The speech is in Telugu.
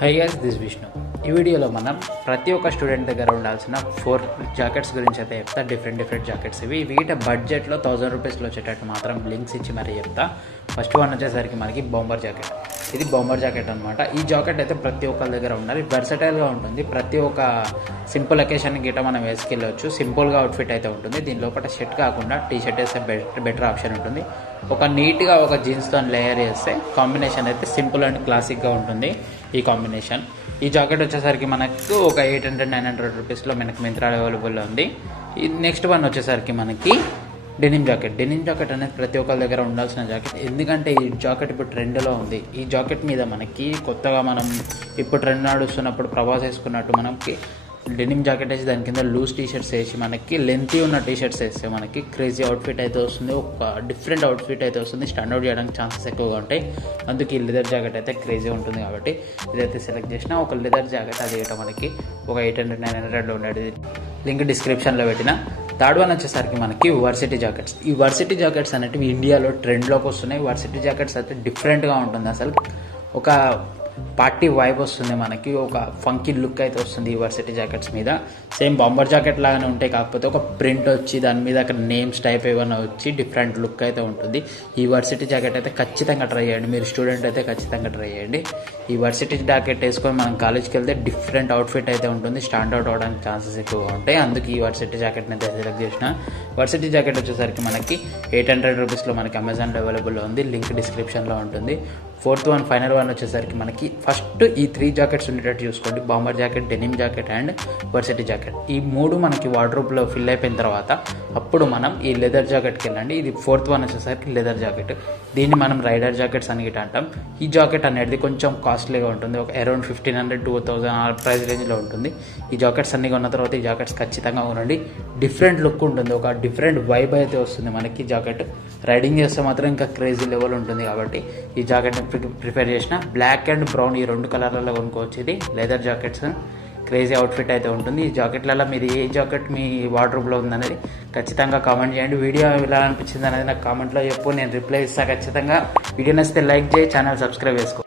Hi guys, this Vishnu. ఈ వీడియోలో మనం ప్రతి ఒక్క స్టూడెంట్ దగ్గర ఉండాల్సిన 4 జాకెట్స్ గురించి అయితే చెప్తా. డిఫరెంట్ జాకెట్స్ ఇవి వీటి బడ్జెట్లో 1000 రూపీస్లో వచ్చేటట్టు మాత్రం లింక్స్ ఇచ్చి మరీ చెప్తా. ఫస్ట్ వన్ వచ్చేసరికి మనకి బొంబర్ జాకెట్. ఇది బొంబర్ జాకెట్ అనమాట. ఈ జాకెట్ అయితే ప్రతి ఒక్కరి దగ్గర ఉండాలి. వెర్సటైల్గా ఉంటుంది. ప్రతి ఒక్క సింపుల్ అకేషన్ గిట్ట మనం వేసుకెళ్ళవచ్చు. సింపుల్గా అవుట్ఫిట్ అయితే ఉంటుంది. దీని లోపల షర్ట్ కాకుండా టీ షర్ట్ వేస్తే బెటర్ ఆప్షన్ ఉంటుంది. ఒక నీట్గా ఒక జీన్స్తో లేయర్ వేస్తే కాంబినేషన్ అయితే సింపుల్ అండ్ క్లాసిక్గా ఉంటుంది ఈ కాంబినేషన్. ఈ జాకెట్ వచ్చేసరికి మనకు ఒక 800-900 రూపీస్లో మనకి మింత్రాలో అవైలబుల్లో ఉంది. ఈ నెక్స్ట్ వన్ వచ్చేసరికి మనకి డెనిమ్ జాకెట్. డెనిమ్ జాకెట్ అనేది ప్రతి ఒక్కరి దగ్గర ఉండాల్సిన జాకెట్. ఎందుకంటే ఈ జాకెట్ ఇప్పుడు ట్రెండ్లో ఉంది. ఈ జాకెట్ మీద మనకి కొత్తగా మనం ఇప్పుడు ట్రెండ్ నడుస్తున్నప్పుడు ప్రభాస్ వేసుకున్నట్టు మనకి డెనిమ్ జాకెట్ వేసి దాని కింద లూజ్ టీ షర్ట్స్ వేసి మనకి లెంతీ ఉన్న టీ షర్ట్స్ వేస్తే మనకి క్రేజీ అవుట్ఫిట్ అయితే వస్తుంది. ఒక డిఫరెంట్ అవుట్ఫిట్ అయితే వస్తుంది. స్టాండౌట్ చేయడానికి ఛాన్సెస్ ఎక్కువగా ఉంటాయి. అందుకే ఈ లెదర్ జాకెట్ అయితే క్రేజీ ఉంటుంది కాబట్టి ఇదైతే సెలెక్ట్ చేసిన. ఒక లెదర్ జాకెట్ అది అయితే మనకి ఒక 800-900లో ఉండేది. లింక్ డిస్క్రిప్షన్లో పెట్టిన. థర్డ్ వన్ వచ్చేసరికి మనకి వర్సిటీ జాకెట్స్. ఈ వర్సిటీ జాకెట్స్ అనేటివి ఇండియాలో ట్రెండ్లోకి వస్తున్నాయి. వర్సిటీ జాకెట్స్ అయితే డిఫరెంట్గా ఉంటుంది. అసలు ఒక పార్టీ వైబ్ వస్తుంది. మనకి ఒక ఫంకీ లుక్ అయితే వస్తుంది ఈ వర్సిటీ జాకెట్స్ మీద. సేమ్ బాంబర్ జాకెట్ లాగానే ఉంటాయి, కాకపోతే ఒక ప్రింట్ వచ్చి దాని మీద అక్కడ నేమ్స్ టైప్ ఏమైనా వచ్చి డిఫరెంట్ లుక్ అయితే ఉంటుంది. ఈ వర్సిటీ జాకెట్ అయితే ఖచ్చితంగా ట్రై చేయండి. మీరు స్టూడెంట్ అయితే ఖచ్చితంగా ట్రై చేయండి. ఈ వర్సిటీ జాకెట్ వేసుకొని మనం కాలేజ్కి వెళ్తే డిఫరెంట్ అవుట్ఫిట్ అయితే ఉంటుంది. స్టాండ్ అవుట్ అవడానికి ఛాన్సెస్ ఎక్కువగా ఉంటాయి. అందుకే ఈ వర్సిటీ జాకెట్ని అయితే సెలెక్ట్ చేసిన. వర్సిటీ జాకెట్ వచ్చేసరికి మనకి 800 రూపీస్లో మనకి అమెజాన్లో అవైలబుల్లో ఉంది. లింక్ డిస్క్రిప్షన్లో ఉంటుంది. ఫోర్త్ వన్, ఫైనల్ వన్ వచ్చేసరికి మనకి ఫస్ట్ ఈ 3 జాకెట్స్ ఉండేటట్టు చూసుకోండి. Bomber jacket, denim jacket and varsity jacket. ఈ 3 మనకి వార్డ్రోబ్లో ఫిల్ అయిపోయిన తర్వాత అప్పుడు మనం ఈ లెదర్ జాకెట్కి వెళ్ళండి. ఇది ఫోర్త్ వన్ వచ్చేసరికి లెదర్ జాకెట్. దీన్ని మనం రైడర్ జాకెట్స్ అని గిట్ట అంటాం. ఈ జాకెట్ అనేది కొంచెం కాస్ట్లీగా ఉంటుంది. ఒక అరౌండ్ 1500-2000 ప్రైస్ రేంజ్లో ఉంటుంది. ఈ జాకెట్స్ అన్ని కొన్న తర్వాత ఈ జాకెట్స్ ఖచ్చితంగా కొనండి. డిఫరెంట్ లుక్ ఉంటుంది. ఒక డిఫరెంట్ వైబ్ అయితే వస్తుంది మనకి జాకెట్. రైడింగ్ చేస్తే మాత్రం ఇంకా క్రేజీ లెవెల్ ఉంటుంది. కాబట్టి ఈ జాకెట్ ప్రిఫర్ చేసిన. బ్లాక్ అండ్ బ్రౌన్ ఈ 2 కలర్లలో కొనుక్కోవచ్చు. ఇది లెదర్ జాకెట్స్ క్రేజీ అవుట్ఫిట్ అయితే ఉంటుంది. ఈ జాకెట్లలో మీరు ఏ జాకెట్ మీ వార్డ్రోబ్లో ఉందనేది ఖచ్చితంగా కామెంట్ చేయండి. వీడియో ఎలా అనిపించింది అనేది నాకు కామెంట్లో చెప్పు. నేను రిప్లై ఇస్తాను ఖచ్చితంగా. వీడియో నచ్చితే లైక్ చేయి, ఛానల్ సబ్స్క్రైబ్ చేసుకో.